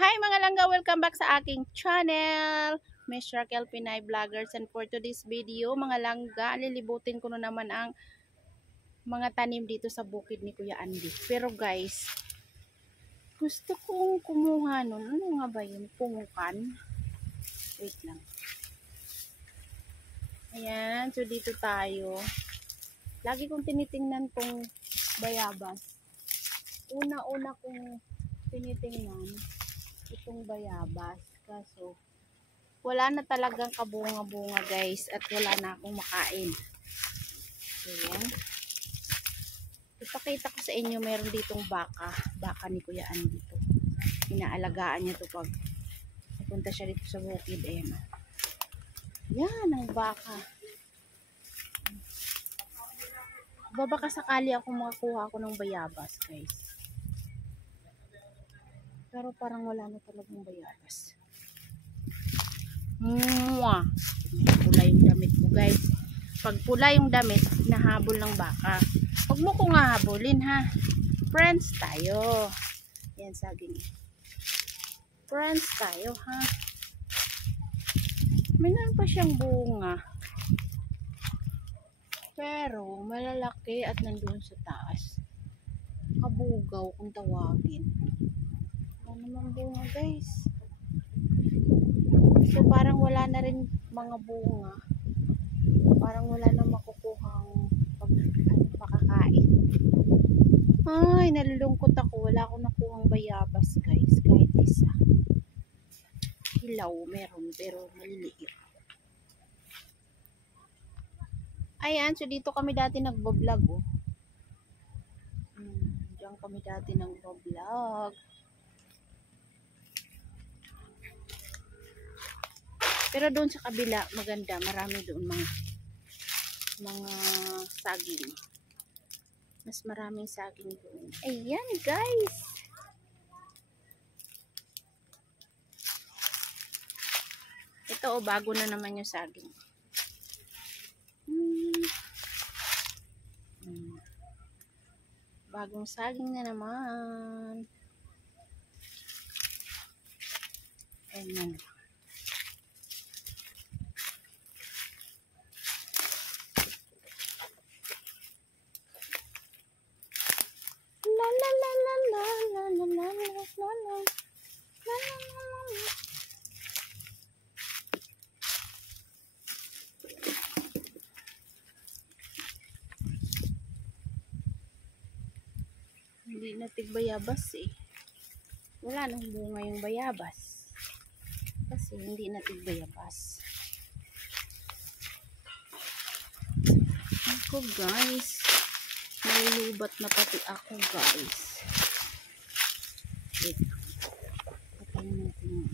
Hi mga langga! Welcome back sa aking channel! Miss Raquel Pinay Vloggers, and for today's video mga langga, lilibutin ko na naman ang mga tanim dito sa bukid ni Kuya Andy. Pero guys, gusto kong kumuha nun. Ano nga ba yun? Pungkan? Wait lang. Ayan, so dito tayo. Lagi kong tinitingnan tong bayabas. Una-una kong tinitingnan itong bayabas, kaso wala na talagang kabunga-bunga guys, at wala na akong makain. So yan, ipakita ko sa inyo, meron ditong baka ni Kuya Andy dito. Inaalagaan niya to pag pupunta siya dito sa bukid. Ayan, yan ang baka. Baka sakali ako makakuha ako ng bayabas guys, pero parang wala na talagang bayabas. Pula yung damit ko guys. Pag pula yung damit, nahabol ng baka. Huwag mo kong hahabulin ha. Friends tayo. Yan, saging. Friends tayo ha. Mayroon pa siyang bunga, pero malalaki at nandun sa taas. Kabugaw kung tawagin. Wala naman bunga guys. So parang wala na rin mga bunga. Parang wala na makukuhang makakain. Ay, nalulungkot ako. Wala akong nakuhang bayabas guys. Kahit isa. Hilaw meron, pero maliliit. Ayan, so dito kami dati nagbablog oh. Diyan kami dati nagbablog. Pero doon sa kabila, maganda. Marami doon mga saging. Mas maraming saging doon. Ayan guys. Ito bago na naman yung saging. Bagong saging na naman. Ayan. La la la la la la la la la la. Hindi natig bayabas eh. Wala nang bunga yung bayabas. Kasi hindi natig bayabas. Ako guys. Nalulubat na pati ako guys. Wait. Patayin natin yun.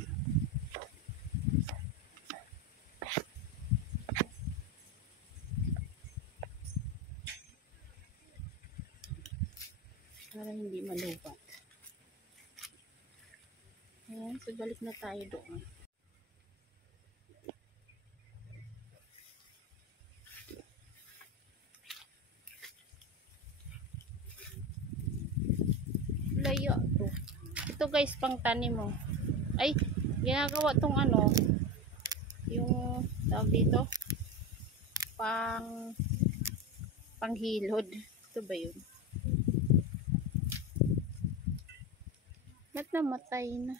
Para hindi malubat. Ayan, so balik na tayo doon. Layo to. Ito guys, pang tanim mo. Ay, ginagawa tong ano, yung tawag dito, panghilod. Ito ba yun? Ba't namatay na?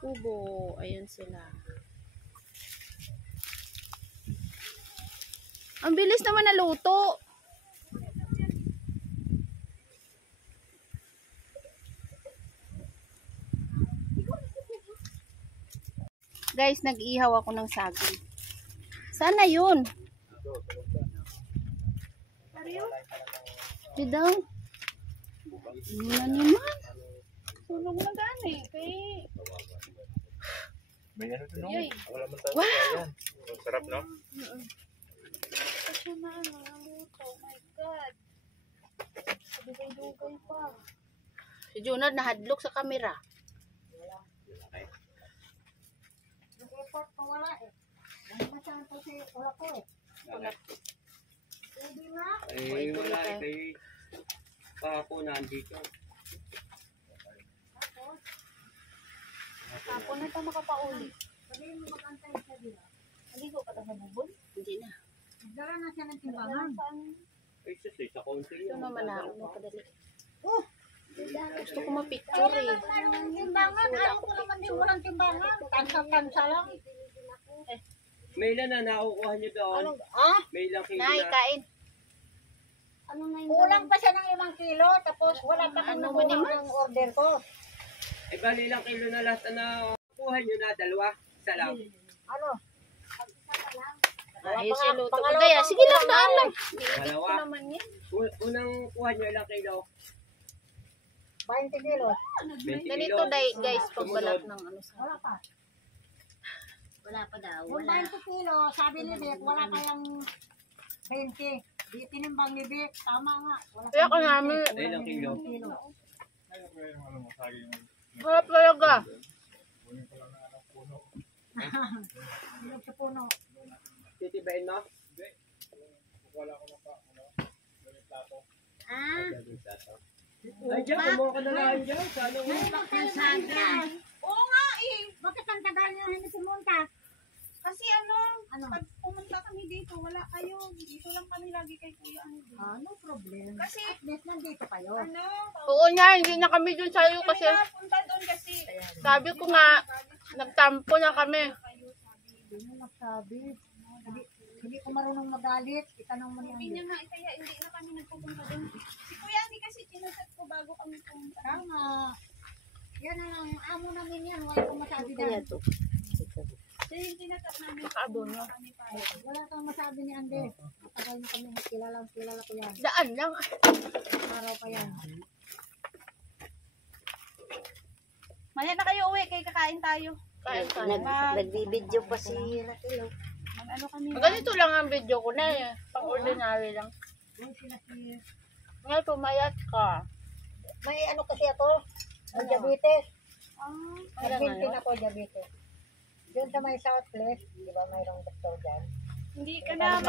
Kubo. Ayun sila. Ang bilis naman naluto. Guys, nag-ihaw ako ng saging. Sana yun? Di daw. Ano naman? Tulog na gani. Kay... May ano ito, no? Wala man tayo. Wow! Sarap, no? Kasi na ano, naluto. Oh my God. Dugay-dugay pa. Si Junard nahadlok sa kamera. Wala. Nag-report pa wala eh. Ano masyang po si wala po eh. Wala. Hindi nga. Ay, wala. Kay kahapon nandito. Tapon na ito makapauli. Aligo ka na sa bubon? Hindi na. Nagdala na siya ng timbangan. Ay, sis, sa kaunti Ito yan. naman na, ano kadali. Oh! Gusto ko mapicture eh. Anong timbangan? Ayaw ko naman din walang timbangan. Tansa-tansa lang. May ilan na nakukuha niyo doon? May ilang kilo Nay, na. kain. Kulang pa siya ng 5 kilo. Tapos wala pa kang Ano ba nakuha naman? ng order ko. Ay, bali ilang kilo na lahat na nakukuha niyo na? Dalawa? Isa lang? Ano? Ayos yung luto ko. pangalawa Daya, pang sige lang, kulang daan na lang. Iedit ko Dalawa. naman yan. Unang kuha niyo ilang kilo? 20 kilo. 20 Ganito kilo. guys, pagbalat ng ano sa... Wala pa. Wala pa daw. Kung 20 kilo, sabi ni Vic, wala kayang 20. Di tinimbang ni Vic. Tama nga. Wala Kaya kang ka namin. Ay, ilang kilo? 20 kilo. Harap talaga. Bilog sa puno. Titibayin mo? Ah, Ay, dyan, kumuha ka na lang dyan. Sana mo. kalsada. Oo nga eh. Bakit ang tagal niyo hindi pumunta? Kasi Ano? pag pumunta kami dito, wala kayo. Dito lang kami lagi kay Kuya Andy. No problem. Kasi, At least nandito kayo. Oo nga, hindi na kami dun sa'yo kasi punta doon kasi. sabi ko nga, nagtampo na kami. Hindi mo nagsabi. Hindi ko marunong magalit. Itanong mo niya. Sabi niya nga, kaya hindi na kami nagpupunta doon. Si Kuya Andy kasi tinasat ko bago kami pumunta. Tama. Yan ang amo namin yan. Wala kong masabi dyan. Kasi yung tinasat namin Nakabono. kami pa. Wala kang masabi ni Ande. Matagal na kami. Kilala ko yan. Daan lang. Araw pa yan. Maya na kayo uwi, kay kakain tayo. Kain ka. Nagbibideo pa si Raquel. Mag-ano kami. Ganito lang ang video ko na eh. Pang ordinary lang. Doon sila si... Ngayon, pumayat ka. May ano kasi ako. May diabetes. Wala na Nag-maintain yun. ako diabetes. Doon sa may South Place. Di ba mayroong doktor dyan? Hindi ka na